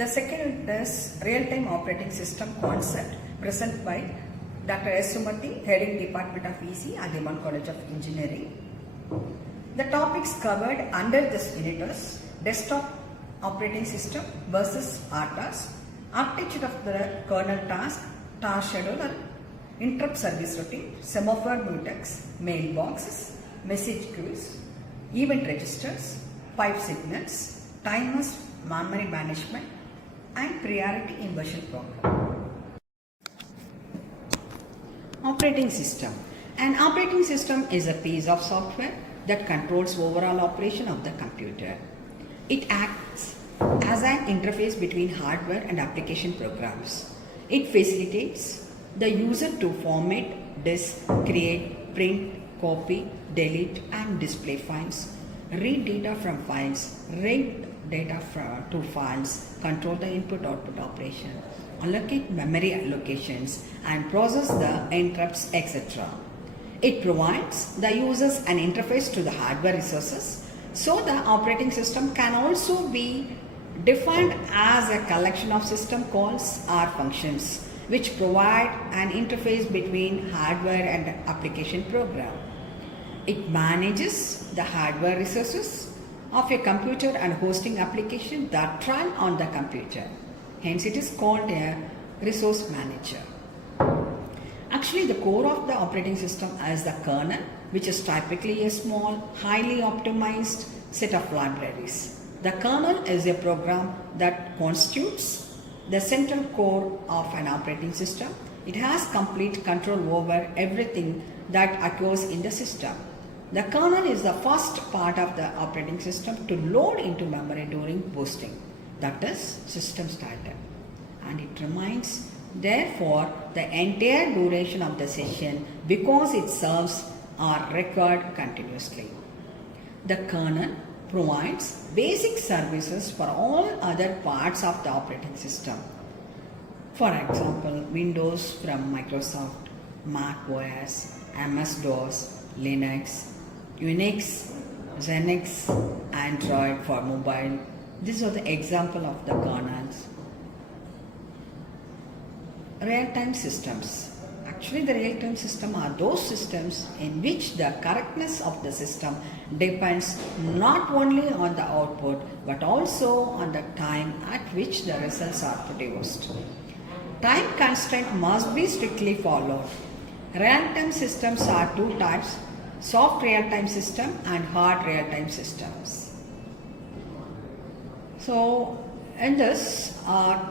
The second is real-time operating system concept present by Dr. S. Sumathi, heading Department of EC at Dewan College of Engineering. The topics covered under this unit is desktop operating system versus RTOS, architecture of the kernel task, task scheduler, interrupt service routine, semaphore mutex, mailboxes, message queues, event registers, pipe signals, timers, memory management, and priority inversion program. Operating system. An operating system is a piece of software that controls overall operation of the computer. It acts as an interface between hardware and application programs. It facilitates the user to format, disk, create, print, copy, delete and display files, read data from files, write data to files, control the input-output operation, allocate memory allocations and process the interrupts, etc. It provides the users an interface to the hardware resources, so the operating system can also be defined as a collection of system calls or functions which provide an interface between hardware and application program. It manages the hardware resources of a computer and hosting application that run on the computer. Hence it is called a resource manager. Actually, the core of the operating system is the kernel, which is typically a small, highly optimized set of libraries. The kernel is a program that constitutes the central core of an operating system. It has complete control over everything that occurs in the system. The kernel is the first part of the operating system to load into memory during boosting, that is system startup, and it remains therefore the entire duration of the session because it serves or record continuously. The kernel provides basic services for all other parts of the operating system. For example, Windows from Microsoft, Mac OS, MS-DOS, Linux, Unix, Xenix, Android for mobile. These are the example of the kernels. Real-time systems. Actually, the real-time system are those systems in which the correctness of the system depends not only on the output but also on the time at which the results are produced. Time constraint must be strictly followed. Real-time systems are two types: soft real-time system and hard real-time systems. So, in this,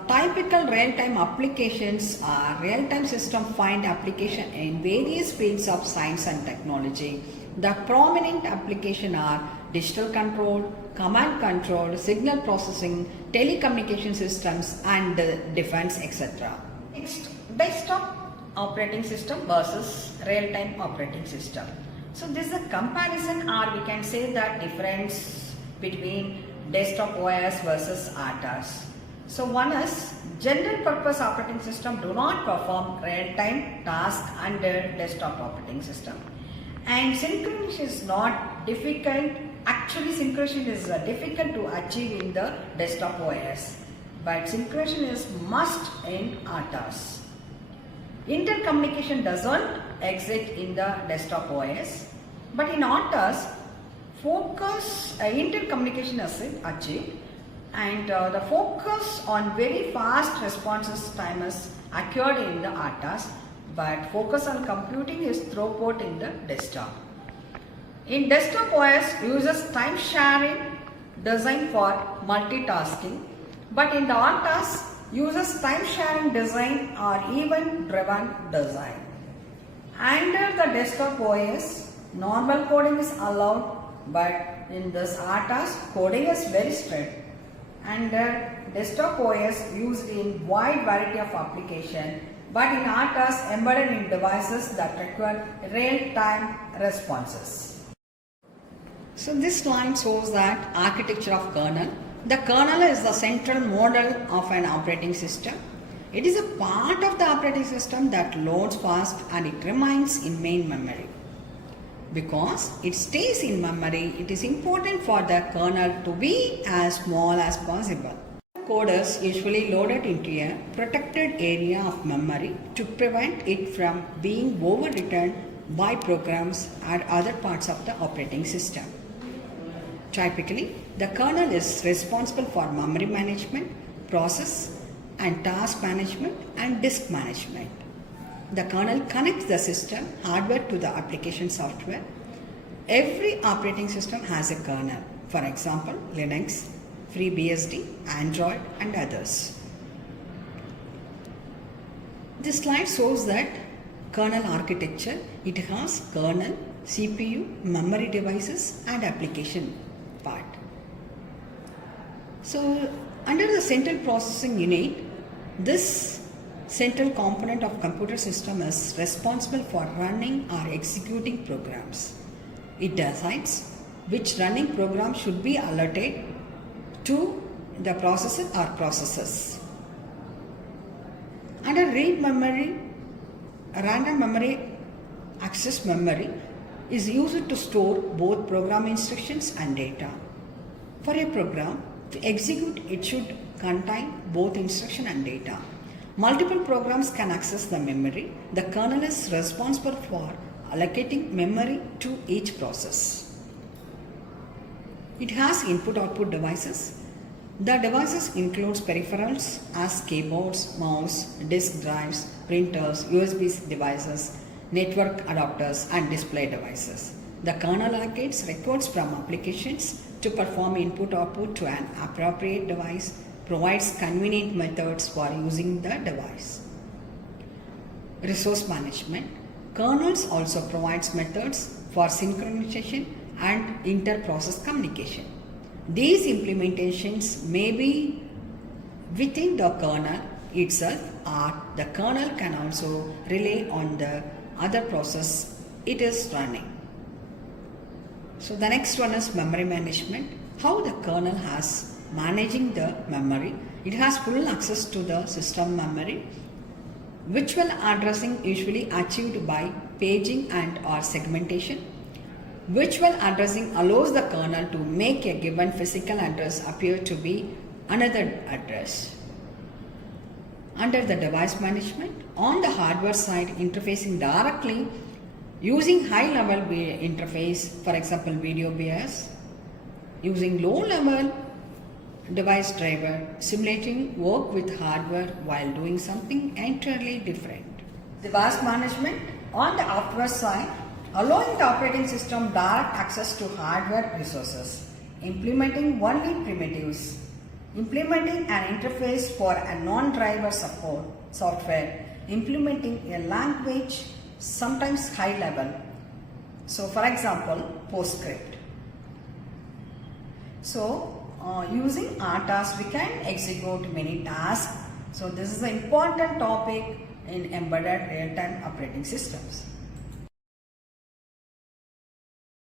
typical real-time applications are real-time system find application in various fields of science and technology. The prominent applications are digital control, command control, signal processing, telecommunication systems and defense, etc. Next, desktop operating system versus real-time operating system. So this is a comparison, or we can say the difference between desktop OS versus RTOS. So one is general purpose operating system do not perform real-time task under desktop operating system, and synchronization is not difficult. Actually, synchronization is difficult to achieve in the desktop OS, but synchronization is must in RTOS. Intercommunication doesn't exist in the desktop OS, but in RTOS, focus intercommunication is achieved, and the focus on very fast responses time is occurred in the RTOS, but focus on computing is throughput in the desktop. In desktop OS uses time sharing designed for multitasking, but in the RTOS uses time sharing design or event driven design. Under the desktop OS, normal coding is allowed, but in this RTOS, coding is very strict. Under desktop OS used in wide variety of application, but in RTOS embedded in devices that require real-time responses. So this slide shows that architecture of kernel. The kernel is the central model of an operating system. It is a part of the operating system that loads fast and it remains in main memory. Because it stays in memory, it is important for the kernel to be as small as possible. code is usually loaded into a protected area of memory to prevent it from being overwritten by programs or other parts of the operating system. Typically, the kernel is responsible for memory management, process and task management and disk management. The kernel connects the system hardware to the application software. Every operating system has a kernel. For example, Linux, FreeBSD, Android and others. This slide shows that kernel architecture. It has kernel, CPU, memory devices and application part. So under the central processing unit, this central component of computer system is responsible for running or executing programs. It decides which running program should be alerted to the processor or processors. Under read memory, random memory access memory is used to store both program instructions and data. For a program to execute, it should contain both instruction and data. Multiple programs can access the memory. The kernel is responsible for allocating memory to each process. It has input-output devices. The devices includes peripherals as keyboards, mouse, disk drives, printers, USB devices, network adapters and display devices. The kernel allocates records from applications to perform input-output to an appropriate device, provides convenient methods for using the device. Resource management. Kernels also provides methods for synchronization and inter-process communication. These implementations may be within the kernel itself, or the kernel can also rely on the other process it is running. So the next one is memory management. How the kernel has managing the memory. It has full access to the system memory. Virtual addressing usually achieved by paging and or segmentation. Virtual addressing allows the kernel to make a given physical address appear to be another address. Under the device management, on the hardware side, interfacing directly using high-level interface, for example video BIOS, using low-level device driver, simulating work with hardware while doing something entirely different. Device management on the hardware side, allowing the operating system direct access to hardware resources, implementing only primitives, implementing an interface for a non-driver support software, implementing a language, sometimes high level. So for example, PostScript. So using RTOS, we can execute many tasks. So this is an important topic in embedded real-time operating systems.